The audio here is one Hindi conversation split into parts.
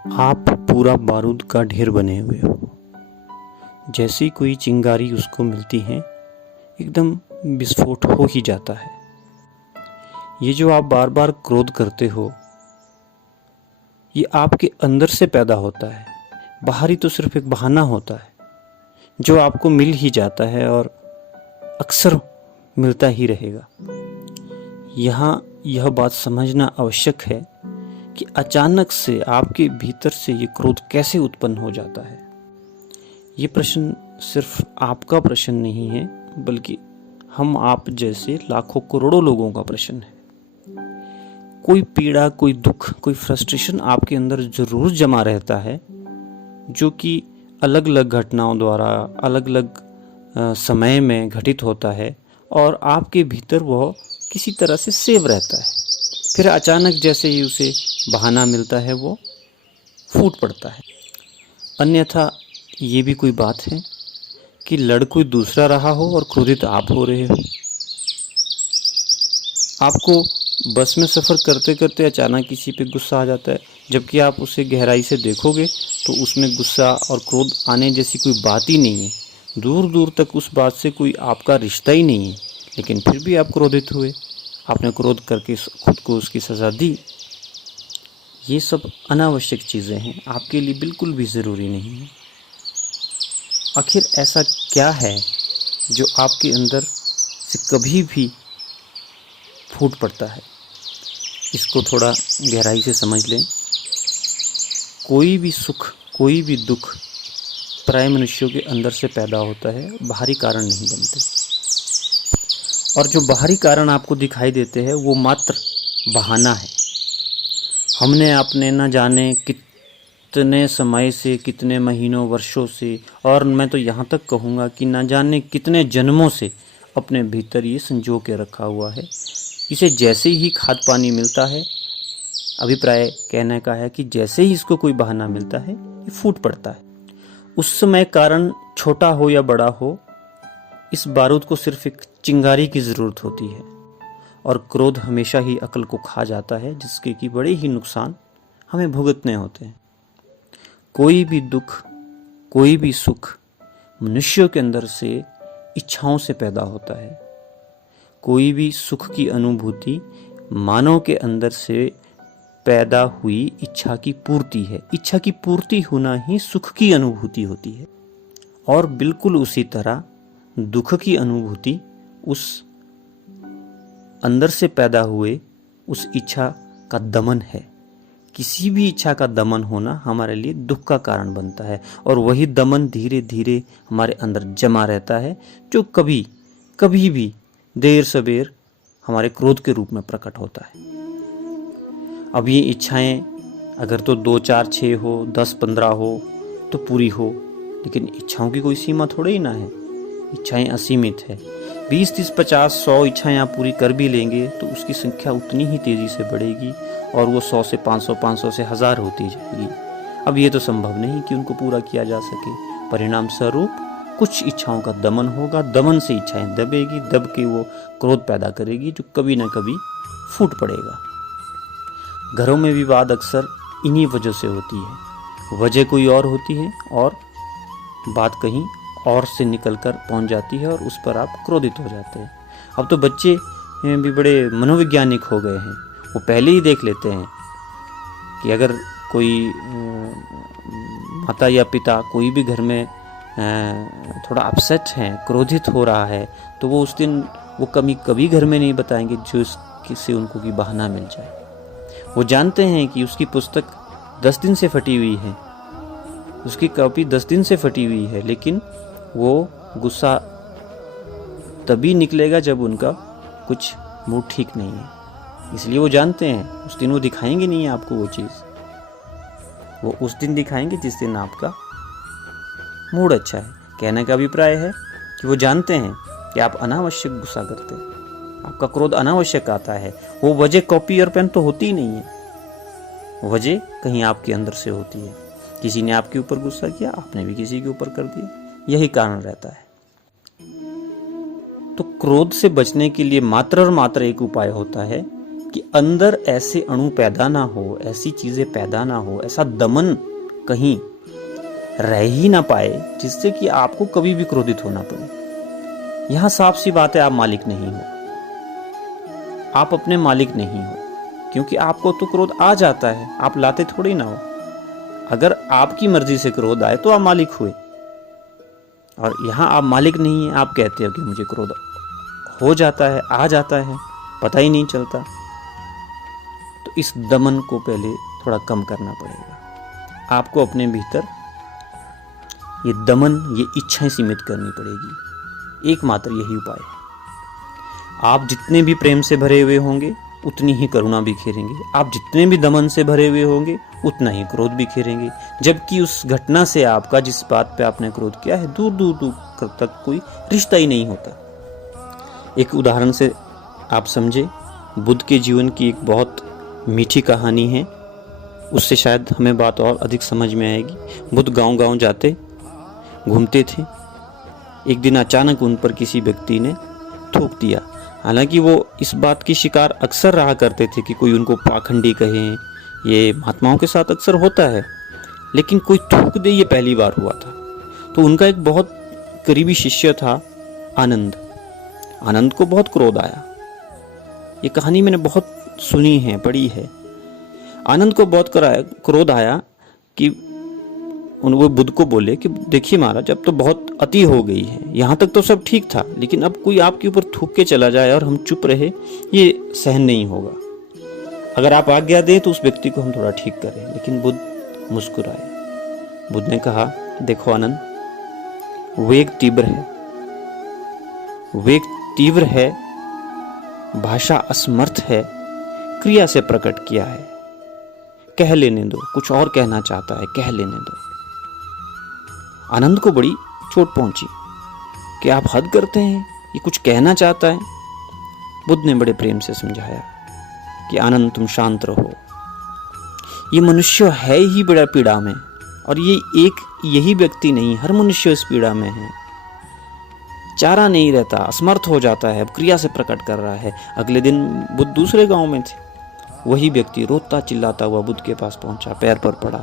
आप पूरा बारूद का ढेर बने हुए हो। जैसी कोई चिंगारी उसको मिलती है एकदम विस्फोट हो ही जाता है। ये जो आप बार बार क्रोध करते हो ये आपके अंदर से पैदा होता है। बाहरी तो सिर्फ एक बहाना होता है जो आपको मिल ही जाता है और अक्सर मिलता ही रहेगा। यहाँ यह बात समझना आवश्यक है कि अचानक से आपके भीतर से ये क्रोध कैसे उत्पन्न हो जाता है। ये प्रश्न सिर्फ आपका प्रश्न नहीं है बल्कि हम आप जैसे लाखों करोड़ों लोगों का प्रश्न है। कोई पीड़ा, कोई दुख, कोई फ्रस्ट्रेशन आपके अंदर जरूर जमा रहता है जो कि अलग अलग घटनाओं द्वारा अलग अलग समय में घटित होता है और आपके भीतर वह किसी तरह से सेव रहता है। फिर अचानक जैसे ही उसे बहाना मिलता है वो फूट पड़ता है। अन्यथा ये भी कोई बात है कि लड़ कोई दूसरा रहा हो और क्रोधित आप हो रहे हो। आपको बस में सफ़र करते करते अचानक किसी पे गुस्सा आ जाता है, जबकि आप उसे गहराई से देखोगे तो उसमें गुस्सा और क्रोध आने जैसी कोई बात ही नहीं है। दूर दूर तक उस बात से कोई आपका रिश्ता ही नहीं है, लेकिन फिर भी आप क्रोधित हुए। आपने क्रोध करके खुद को उसकी सज़ा दी। ये सब अनावश्यक चीज़ें हैं, आपके लिए बिल्कुल भी ज़रूरी नहीं है। आखिर ऐसा क्या है जो आपके अंदर से कभी भी फूट पड़ता है? इसको थोड़ा गहराई से समझ लें। कोई भी सुख, कोई भी दुख प्राय मनुष्यों के अंदर से पैदा होता है, बाहरी कारण नहीं बनते। और जो बाहरी कारण आपको दिखाई देते हैं वो मात्र बहाना है। हमने अपने न जाने कितने समय से, कितने महीनों, वर्षों से, और मैं तो यहाँ तक कहूँगा कि न जाने कितने जन्मों से अपने भीतर ये संजो के रखा हुआ है। इसे जैसे ही खाद पानी मिलता है, अभिप्राय कहने का है कि जैसे ही इसको कोई बहाना मिलता है ये फूट पड़ता है। उस समय कारण छोटा हो या बड़ा हो, इस बारूद को सिर्फ एक चिंगारी की ज़रूरत होती है। और क्रोध हमेशा ही अक्ल को खा जाता है, जिसके कि बड़े ही नुकसान हमें भुगतने होते हैं। कोई भी दुख, कोई भी सुख मनुष्यों के अंदर से इच्छाओं से पैदा होता है। कोई भी सुख की अनुभूति मानव के अंदर से पैदा हुई इच्छा की पूर्ति है। इच्छा की पूर्ति होना ही सुख की अनुभूति होती है। और बिल्कुल उसी तरह दुख की अनुभूति उस अंदर से पैदा हुए उस इच्छा का दमन है। किसी भी इच्छा का दमन होना हमारे लिए दुख का कारण बनता है, और वही दमन धीरे धीरे हमारे अंदर जमा रहता है, जो कभी भी देर सवेर हमारे क्रोध के रूप में प्रकट होता है। अब ये इच्छाएं अगर तो 2, 4, 6 हो, 10, 15 हो तो पूरी हो, लेकिन इच्छाओं की कोई सीमा थोड़ी ही ना है। इच्छाएं असीमित है। 20, 30, 50, 100 इच्छाएं आप पूरी कर भी लेंगे तो उसकी संख्या उतनी ही तेज़ी से बढ़ेगी और वो 100 से 500, 500 से 1000 होती जाएगी। अब ये तो संभव नहीं कि उनको पूरा किया जा सके। परिणाम स्वरूप कुछ इच्छाओं का दमन होगा। दमन से इच्छाएं दबेगी, दब के वो क्रोध पैदा करेगी जो कभी ना कभी फूट पड़ेगा। घरों में विवाद अक्सर इन्हीं वजह से होती है। वजह कोई और होती है और बात कहीं और से निकलकर पहुंच जाती है और उस पर आप क्रोधित हो जाते हैं। अब तो बच्चे भी बड़े मनोवैज्ञानिक हो गए हैं। वो पहले ही देख लेते हैं कि अगर कोई माता या पिता कोई भी घर में थोड़ा अपसेट है, क्रोधित हो रहा है, तो वो उस दिन वो कभी घर में नहीं बताएंगे जो इससे उनको की बहाना मिल जाए। वो जानते हैं कि उसकी पुस्तक 10 दिन से फटी हुई है, उसकी कॉपी 10 दिन से फटी हुई है, लेकिन वो गुस्सा तभी निकलेगा जब उनका कुछ मूड ठीक नहीं है। इसलिए वो जानते हैं उस दिन वो दिखाएंगे नहीं आपको वो चीज़। वो उस दिन दिखाएंगे जिस दिन आपका मूड अच्छा है। कहने का अभिप्राय है कि वो जानते हैं कि आप अनावश्यक गुस्सा करते हैं, आपका क्रोध अनावश्यक आता है। वो वजह कॉपी और पेन तो होती ही नहीं है। वजह कहीं आपके अंदर से होती है। किसी ने आपके ऊपर गुस्सा किया, आपने भी किसी के ऊपर कर दिया, यही कारण रहता है। तो क्रोध से बचने के लिए मात्र और मात्र एक उपाय होता है कि अंदर ऐसे अणु पैदा ना हो, ऐसी चीजें पैदा ना हो, ऐसा दमन कहीं रह ही ना पाए जिससे कि आपको कभी भी क्रोधित होना पड़े। यहां साफ सी बात है, आप मालिक नहीं हो, आप अपने मालिक नहीं हो, क्योंकि आपको तो क्रोध आ जाता है, आप लाते थोड़ी ना हो। अगर आपकी मर्जी से क्रोध आए तो आप मालिक हुए, और यहां आप मालिक नहीं है, आप कहते हो कि मुझे क्रोध हो जाता है, आ जाता है, पता ही नहीं चलता। तो इस दमन को पहले थोड़ा कम करना पड़ेगा। आपको अपने भीतर ये दमन, ये इच्छाएं सीमित करनी पड़ेगी। एकमात्र यही उपाय है। आप जितने भी प्रेम से भरे हुए होंगे उतनी ही करुणा बिखेरेंगे, आप जितने भी दमन से भरे हुए होंगे उतना ही क्रोध बिखेरेंगे, जबकि उस घटना से आपका, जिस बात पे आपने क्रोध किया है, दूर दूर दूर तक कोई रिश्ता ही नहीं होता। एक उदाहरण से आप समझे, बुद्ध के जीवन की एक बहुत मीठी कहानी है, उससे शायद हमें बात और अधिक समझ में आएगी। बुद्ध गांव-गांव जाते, घूमते थे। एक दिन अचानक उन पर किसी व्यक्ति ने थूक दिया। हालांकि वो इस बात की शिकार अक्सर रहा करते थे कि कोई उनको पाखंडी कहे, ये महात्माओं के साथ अक्सर होता है, लेकिन कोई थूक दे ये पहली बार हुआ था। तो उनका एक बहुत करीबी शिष्य था आनंद। आनंद को बहुत क्रोध आया। ये कहानी मैंने बहुत सुनी है, पढ़ी है। आनंद को बहुत क्रोध आया कि वो बुद्ध को बोले कि देखिए महाराज, अब तो बहुत अति हो गई है, यहाँ तक तो सब ठीक था, लेकिन अब कोई आपके ऊपर थूक के चला जाए और हम चुप रहे, ये सहन नहीं होगा। अगर आप आज्ञा दें तो उस व्यक्ति को हम थोड़ा ठीक करें। लेकिन बुद्ध मुस्कुराए। बुद्ध ने कहा, देखो आनंद, वेग तीव्र है, वेग तीव्र है, भाषा असमर्थ है, क्रिया से प्रकट किया है, कह लेने दो, कुछ और कहना चाहता है, कह लेने दो। आनंद को बड़ी चोट पहुंची कि आप हद करते हैं, ये कुछ कहना चाहता है। बुद्ध ने बड़े प्रेम से समझाया कि आनंद तुम शांत रहो, ये मनुष्य है ही बड़ा पीड़ा में, और ये एक यही व्यक्ति नहीं, हर मनुष्य इस पीड़ा में है, चारा नहीं रहता, असमर्थ हो जाता है, अब क्रिया से प्रकट कर रहा है। अगले दिन बुद्ध दूसरे गांव में थे। वही व्यक्ति रोता चिल्लाता हुआ बुद्ध के पास पहुंचा, पैर पर पड़ा,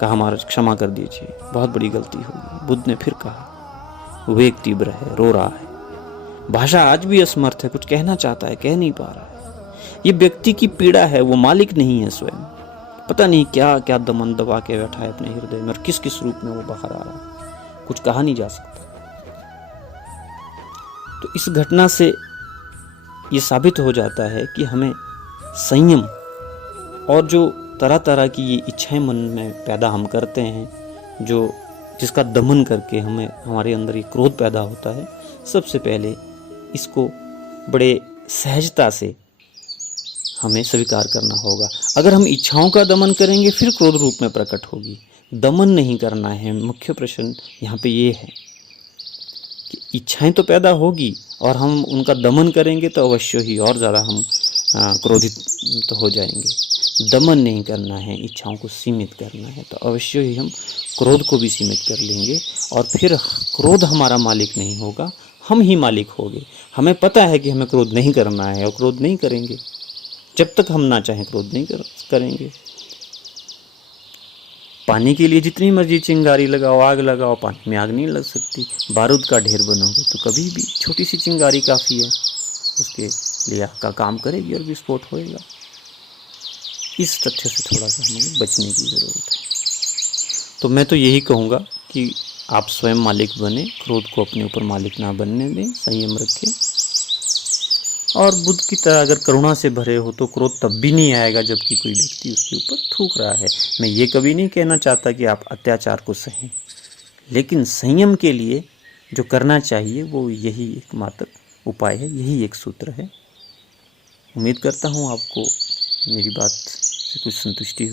कहा महाराज क्षमा कर दीजिए, बहुत बड़ी गलती हो गई। बुद्ध ने फिर कहा, वेग तीव्र है, रो रहा है, भाषा आज भी असमर्थ है, कुछ कहना चाहता है, कह नहीं पा रहा है। ये व्यक्ति की पीड़ा है, वो मालिक नहीं है स्वयं। पता नहीं क्या क्या दमन दबा के बैठा है अपने हृदय में, और किस किस रूप में वो बाहर आ रहा है, कुछ कहा नहीं जा सकता। तो इस घटना से ये साबित हो जाता है कि हमें संयम, और जो तरह तरह की ये इच्छाएं मन में पैदा हम करते हैं, जो जिसका दमन करके हमें, हमारे अंदर ये क्रोध पैदा होता है, सबसे पहले इसको बड़े सहजता से हमें स्वीकार करना होगा। अगर हम इच्छाओं का दमन करेंगे फिर क्रोध रूप में प्रकट होगी। दमन नहीं करना है। मुख्य प्रश्न यहाँ पे ये है कि इच्छाएं तो पैदा होगी और हम उनका दमन करेंगे तो अवश्य ही और ज़्यादा हम क्रोधित तो हो जाएंगे। दमन नहीं करना है, इच्छाओं को सीमित करना है, तो अवश्य ही हम क्रोध को भी सीमित कर लेंगे, और फिर क्रोध हमारा मालिक नहीं होगा, हम ही मालिक होंगे। हमें पता है कि हमें क्रोध नहीं करना है और क्रोध नहीं करेंगे। जब तक हम ना चाहें क्रोध नहीं करेंगे। पानी के लिए जितनी मर्जी चिंगारी लगाओ, आग लगाओ, पानी में आग नहीं लग सकती। बारूद का ढेर बनोगे तो कभी भी छोटी सी चिंगारी काफ़ी है, उसके लिए आग का काम करेगी और विस्फोट होएगा। इस तथ्य से थोड़ा सा हमें बचने की ज़रूरत है। तो मैं तो यही कहूँगा कि आप स्वयं मालिक बने, क्रोध को अपने ऊपर मालिक ना बनने दें, संयम रखें। और बुद्ध की तरह अगर करुणा से भरे हो तो क्रोध तब भी नहीं आएगा जबकि कोई व्यक्ति उसके ऊपर थूक रहा है। मैं ये कभी नहीं कहना चाहता कि आप अत्याचार को सहें, लेकिन संयम के लिए जो करना चाहिए वो यही एकमात्र उपाय है, यही एक सूत्र है। उम्मीद करता हूँ आपको मेरी बात से कुछ संतुष्टि हुई।